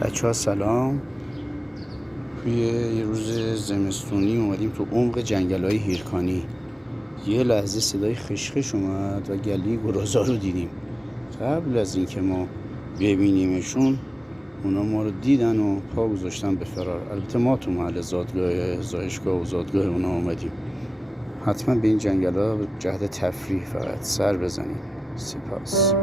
بچه ها سلام. توی یه روز زمستونی اومدیم تو عمق جنگل های هیرکانی. یه لحظه صدای خشخش اومد و گله گرازا رو دیدیم. قبل از اینکه ما ببینیمشون اونا ما رو دیدن و پا گذاشتن به فرار. البته ما تو محل زایشگاه و زادگاه اونا اومدیم. حتما به این جنگل ها جهت تفریح فقط سر بزنیم. سپاس.